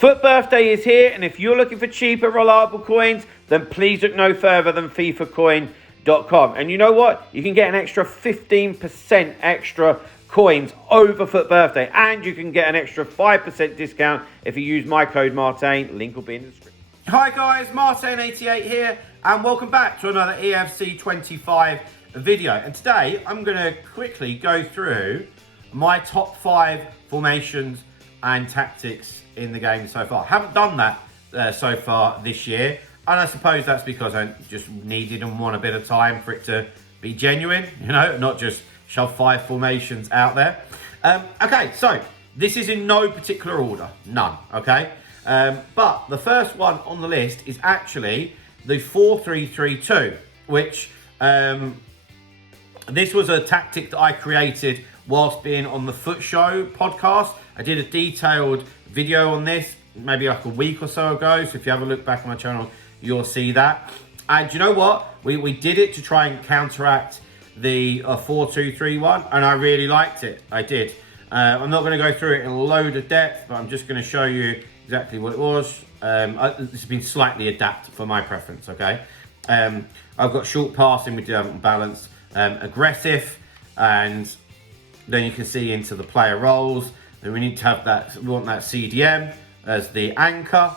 Foot birthday is here, and if you're looking for cheaper, reliable coins, then please look no further than FIFAcoin.com. And you know what? You can get an extra 15% extra coins over Foot birthday, and you can get an extra 5% discount if you use my code Martain. Link will be in the description. Hi guys, Martain88 here, and welcome back to another Eafc 25 video. And today I'm going to quickly go through my top 5 formations and tactics in the game so far. Haven't done that so far this year, and I suppose that's because I just needed and want a bit of time for it to be genuine, you know, not just shove 5 formations out there. Okay, so this is in no particular order, none, okay? But the first one on the list is actually the 4-3-3-2, which this was a tactic that I created whilst being on the Foot Show podcast. I did a detailed video on this maybe like a week or so ago, so if you have a look back on my channel you'll see that. And you know what, we did it to try and counteract the 4-2-3-1, and I really liked it. I did. I'm not going to go through it in a load of depth, but I'm just going to show you exactly what it was. It's been slightly adapted for my preference, okay? I've got short passing, we do have balance, aggressive, and then you can see into the player roles. Then we need to have that, we want that CDM as the anchor.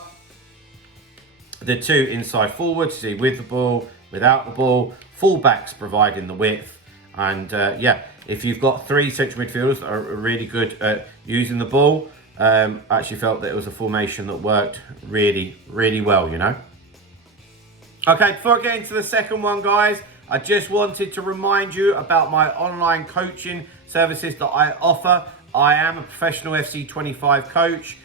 The 2 inside forwards, see, with the ball, without the ball. Fullbacks providing the width. And yeah, if you've got 3 central midfielders that are really good at using the ball, I actually felt that it was a formation that worked really, really well, you know. Okay, before I get into the second one, guys, I just wanted to remind you about my online coaching services that I offer. I am a professional FC25 coach.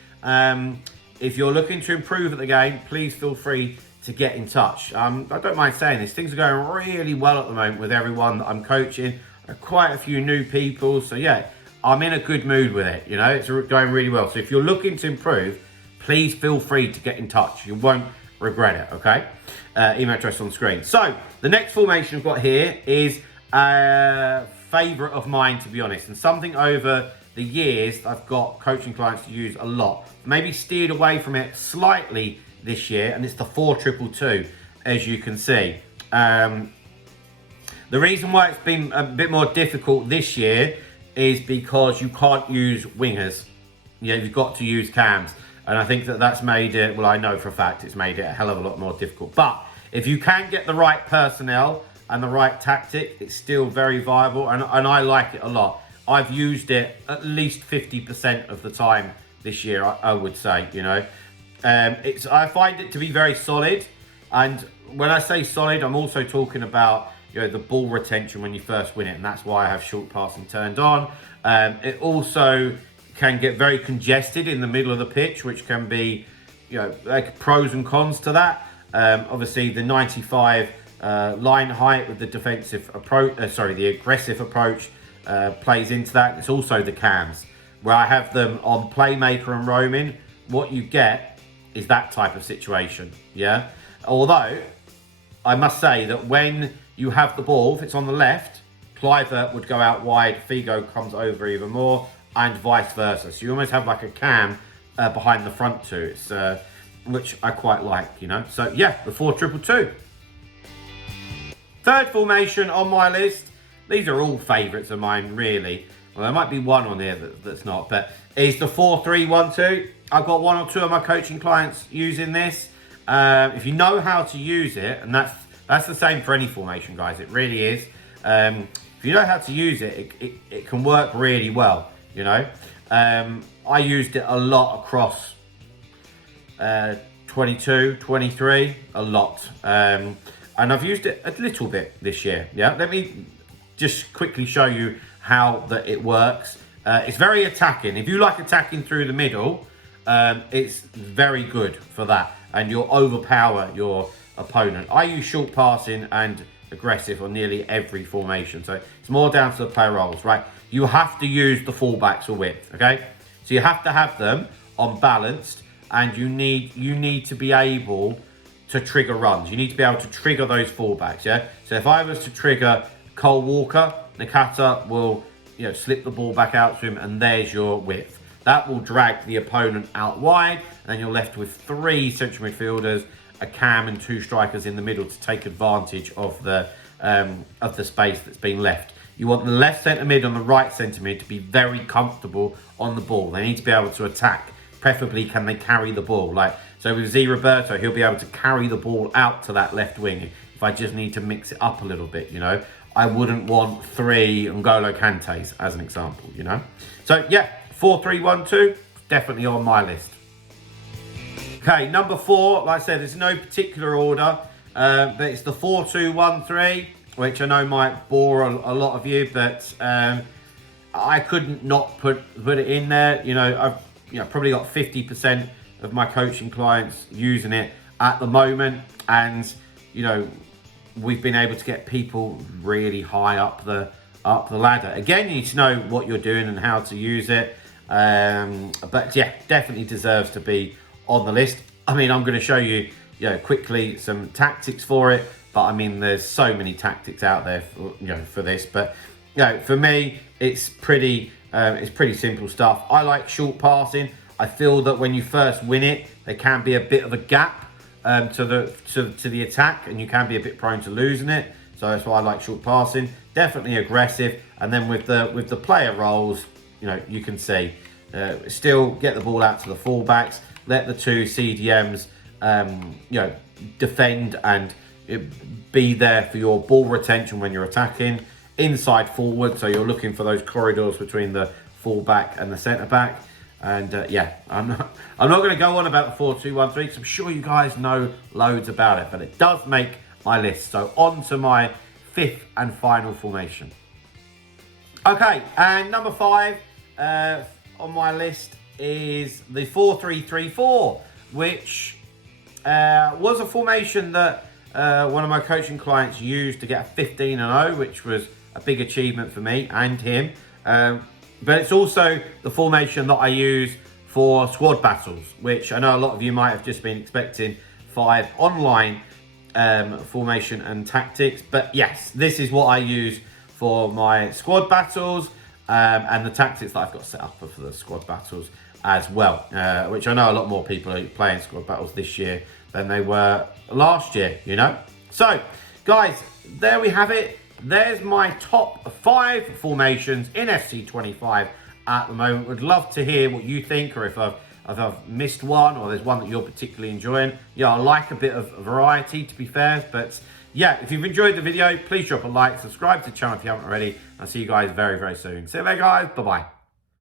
If you're looking to improve at the game, please feel free to get in touch. I don't mind saying this, things are going really well at the moment with everyone that I'm coaching. Quite a few new people, so yeah, I'm in a good mood with it, you know, it's going really well. So if you're looking to improve, please feel free to get in touch. You won't regret it, okay? Email address on screen. So the next formation I've got here is a favourite of mine, to be honest, and something over the years I've got coaching clients to use a lot. Maybe steered away from it slightly this year, and it's the 4-2-2, as you can see. The reason why it's been a bit more difficult this year is because you can't use wingers. Yeah, you've got to use cams, and I think that that's made it, well, I know for a fact it's made it a hell of a lot more difficult. But if you can get the right personnel and the right tactic, it's still very viable, and I like it a lot. I've used it at least 50% of the time this year, I would say, you know. I find it to be very solid, and when I say solid, I'm also talking about, you know, the ball retention when you first win it, and that's why I have short passing turned on. It also can get very congested in the middle of the pitch, which can be, you know, like pros and cons to that. Obviously, the 95 line height with the defensive approach, the aggressive approach plays into that. It's also the cams, where I have them on playmaker and roaming. What you get is that type of situation, yeah? Although, I must say that when you have the ball, if it's on the left, Cliver would go out wide, Figo comes over even more, and vice versa. So you almost have like a cam behind the front two, which I quite like, you know? So yeah, the 4-2-2. Third formation on my list, these are all favourites of mine, really. Well, there might be one on there that's not, but it's the 4-3-1-2. I've got 1 or 2 of my coaching clients using this. If you know how to use it, and that's the same for any formation, guys, it really is. If you know how to use it, it can work really well, you know. I used it a lot across 22, 23, a lot. And I've used it a little bit this year, yeah. Let me just quickly show you how that it works. It's very attacking. If you like attacking through the middle, it's very good for that, and you'll overpower your opponent. I use short passing and aggressive on nearly every formation, so it's more down to the player roles, right? You have to use the fullbacks or width, okay? So you have to have them on balanced, and you need to be able to trigger runs. You need to be able to trigger those fullbacks, yeah? So if I was to trigger Cole Walker, Nakata will, you know, slip the ball back out to him, and there's your width. That will drag the opponent out wide, and then you're left with 3 central midfielders, a cam and 2 strikers in the middle to take advantage of the space that's been left. You want the left centre mid and the right centre mid to be very comfortable on the ball. They need to be able to attack. Preferably, can they carry the ball? So with Z Roberto, he'll be able to carry the ball out to that left wing. If I just need to mix it up a little bit, I wouldn't want 3 N'Golo Kantés as an example, So yeah, 4-3-1-2, definitely on my list. Okay, number 4, like I said, there's no particular order, but it's the 4-2-1-3, which I know might bore a lot of you, but I couldn't not put it in there. I've probably got 50% of my coaching clients using it at the moment, and we've been able to get people really high up the ladder. Again, you need to know what you're doing and how to use it, but yeah, definitely deserves to be on the list. I'm going to show you, quickly some tactics for it, but there's so many tactics out there for this. But for me, it's pretty simple stuff. I like short passing. I feel that when you first win it, there can be a bit of a gap to the attack, and you can be a bit prone to losing it. So that's why I like short passing. Definitely aggressive, and then with the player roles, you can see still get the ball out to the fullbacks. Let the 2 CDMs, defend and be there for your ball retention when you're attacking. Inside forward, so you're looking for those corridors between the fullback and the centre back. And yeah, I'm not going to go on about the 4-2-1-3 because I'm sure you guys know loads about it, but it does make my list. So on to my 5th and final formation. Okay, and number 5 on my list is the 4-3-3-4, which was a formation that one of my coaching clients used to get a 15-0, which was a big achievement for me and him. But it's also the formation that I use for squad battles, which I know a lot of you might have just been expecting 5 online formation and tactics. But yes, this is what I use for my squad battles and the tactics that I've got set up for the squad battles as well, which I know a lot more people are playing squad battles this year than they were last year, So, guys, there we have it. There's my top 5 formations in FC25 at the moment. Would love to hear what you think, or if I've missed one, or there's one that you're particularly enjoying. I like a bit of variety, to be fair. But yeah, if you've enjoyed the video, please drop a like, subscribe to the channel if you haven't already. I'll see you guys very, very soon. See you later, guys. Bye-bye.